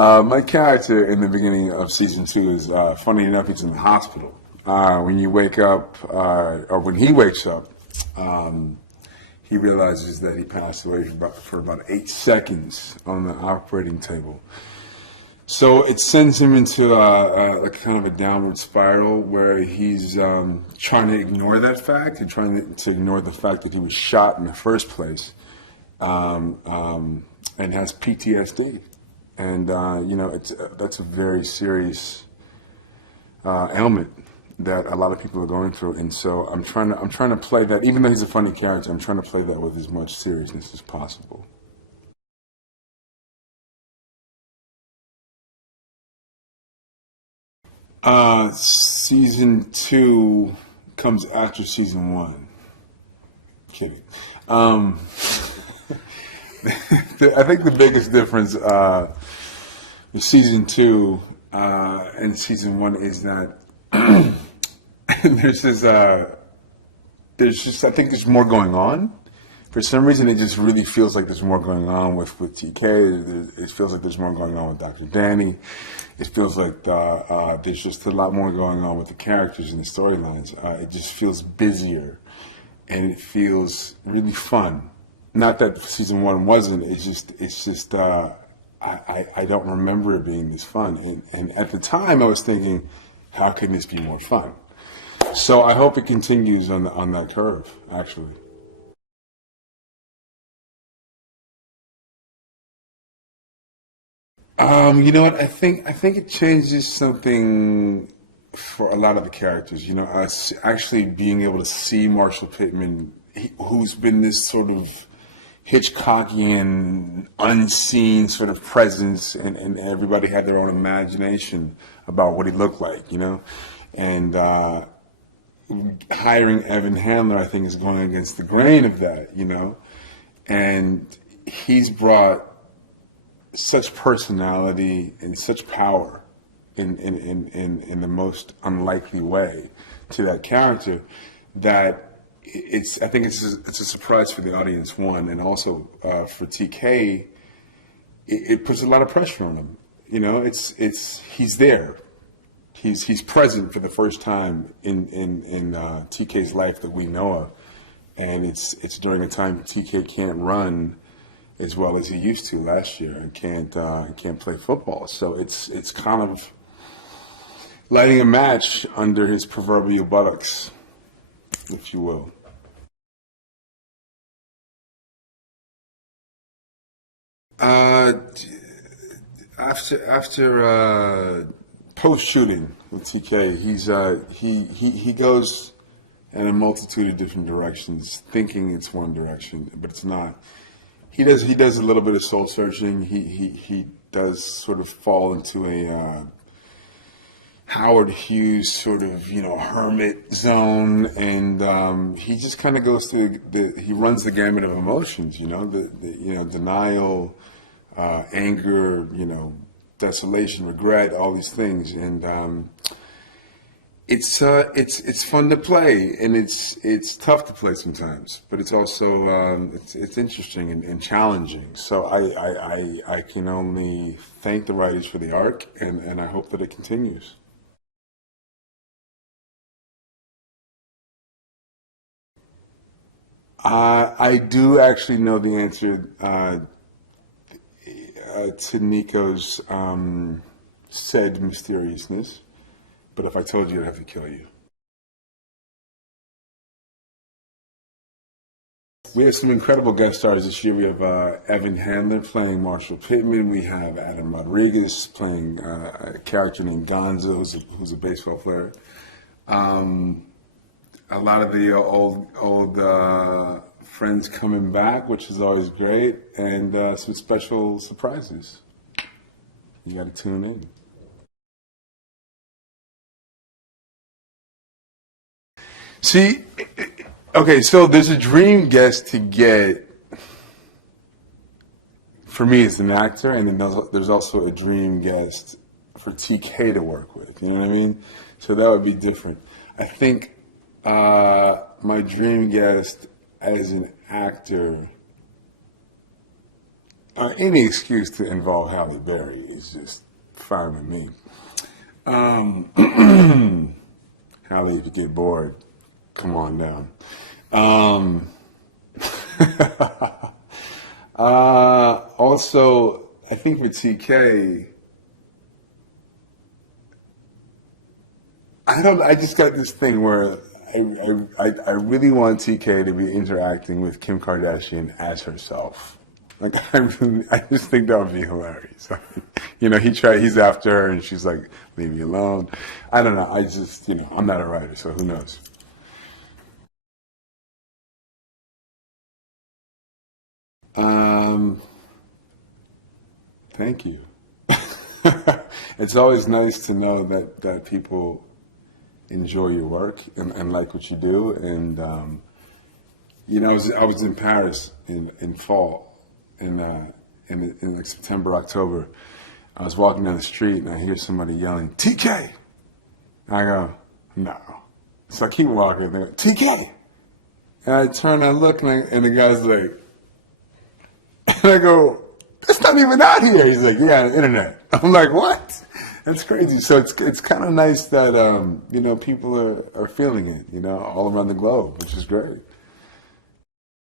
My character in the beginning of season 2 is, funny enough, he's in the hospital. When you wake up, or when he wakes up, he realizes that he passed away for about 8 seconds on the operating table. So it sends him into a kind of a downward spiral where he's trying to ignore that fact and trying to ignore the fact that he was shot in the first place, and has PTSD. And that's a very serious ailment that a lot of people are going through. And so I'm trying to play that, even though he's a funny character, I'm trying to play that with as much seriousness as possible. Season 2 comes after season 1. Kidding. I think the biggest difference with season 2 and season 1 is that I think there's more going on. For some reason, it just really feels like there's more going on with TK. It feels like there's more going on with Dr. Danny. It feels like there's just a lot more going on with the characters and the storylines. It just feels busier, and it feels really fun. Not that season 1 wasn't. It's just I don't remember it being this fun. And at the time, I was thinking, how can this be more fun? So I hope it continues on that curve, actually. You know what? I think it changes something for a lot of the characters. You know, us actually being able to see Marshall Pittman, who's been this sort of Hitchcockian, unseen sort of presence, and everybody had their own imagination about what he looked like. You know, and hiring Evan Handler, I think, is going against the grain of that. You know, and he's brought such personality and such power in the most unlikely way to that character that I think it's a surprise for the audience, one, and also for TK, it puts a lot of pressure on him. You know, he's there, he's present for the first time in TK's life that we know of, and it's during a time TK can't run as well as he used to last year, and can't play football. So it's kind of lighting a match under his proverbial buttocks, if you will. Uh, after post shooting with TK, he goes in a multitude of different directions, thinking it's one direction, but it's not. He does a little bit of soul searching. He does sort of fall into a Howard Hughes sort of hermit zone, and he just kind of goes through he runs the gamut of emotions. Denial, anger, desolation, regret, all these things, and it's fun to play, and it's tough to play sometimes, but it's also it's interesting and challenging. So I can only thank the writers for the arc, and I hope that it continues. I do actually know the answer to Nico's said mysteriousness, but if I told you, I'd have to kill you. We have some incredible guest stars this year. We have Evan Handler playing Marshall Pittman. We have Adam Rodriguez playing a character named Gonzo, who's a baseball player. A lot of the old friends coming back, which is always great, and some special surprises. You got to tune in. See, okay, so there's a dream guest to get for me as an actor, and then there's also a dream guest for TK to work with. You know what I mean? So that would be different. I think my dream guest as an actor Any excuse to involve Halle Berry is just fine with me. Halle, if you get bored, come on down. Also, I think for TK, I just got this thing where I really want TK to be interacting with Kim Kardashian as herself. Like, I just think that would be hilarious. He's after her and she's like, leave me alone. I don't know. I'm not a writer, so who knows? Thank you. It's always nice to know that people enjoy your work and like what you do. And, I was in Paris in fall, in like September, October. I was walking down the street and I hear somebody yelling, TK! I go, no. So I keep walking and they go, TK! And I turn, I look, and the guy's like, and I go, that's not even out here. He's like, yeah, on the internet. I'm like, what? That's crazy. So it's kind of nice that, people are feeling it, all around the globe, which is great.